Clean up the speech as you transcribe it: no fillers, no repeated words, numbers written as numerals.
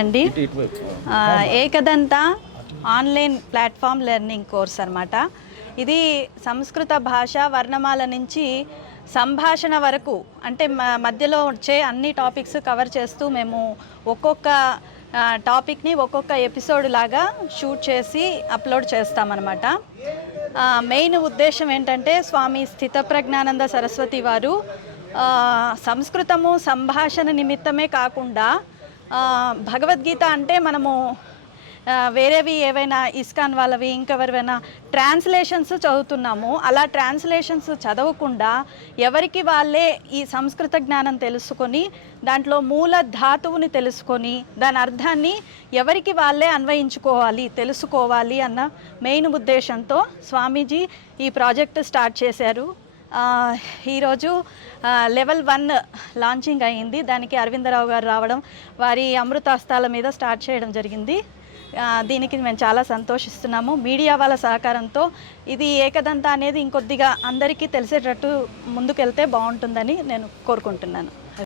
అండి Ekadanta online platform learning course అనమాట. ఇది సంస్కృత భాష వర్ణమాల నుంచి సంభాషణ వరకు, అంటే మధ్యలో వచ్చే అన్ని టాపిక్స్ కవర్ చేస్తూ మేము ఒక్కొక్క టాపిక్ని ఒక్కొక్క ఎపిసోడ్ లాగా షూట్ చేసి అప్లోడ్ చేస్తామన్నమాట. మెయిన్ ఉద్దేశం ఏంటంటే స్వామి స్థితప్రజ్ఞానంద సరస్వతి వారు సంస్కృతము సంభాషణ నిమిత్తమే కాకుండా భగవద్గీత అంటే మనము వేరేవి ఏవైనా ఇస్కాన్ వాళ్ళవి ఇంకెవరివైనా ట్రాన్స్లేషన్స్ చదువుతున్నాము. అలా ట్రాన్స్లేషన్స్ చదవకుండా ఎవరికి వాళ్ళే ఈ సంస్కృత జ్ఞానం తెలుసుకొని దాంట్లో మూల ధాతువుని తెలుసుకొని దాని అర్థాన్ని ఎవరికి వాళ్ళే అన్వయించుకోవాలి, తెలుసుకోవాలి అన్న మెయిన్ ఉద్దేశంతో స్వామీజీ ఈ ప్రాజెక్ట్ స్టార్ట్ చేశారు. ఈరోజు లెవెల్ 1 లాంచింగ్ అయ్యింది. దానికి అరవిందరావు గారు రావడం, వారి అమృతాస్తాల మీద స్టార్ట్ చేయడం జరిగింది. దీనికి మేము చాలా సంతోషిస్తున్నాము. మీడియా వాళ్ళ సహకారంతో ఇది ఏకదంత అనేది ఇంకొద్దిగా అందరికీ తెలిసేటట్టు ముందుకెళ్తే బాగుంటుందని నేను కోరుకుంటున్నాను.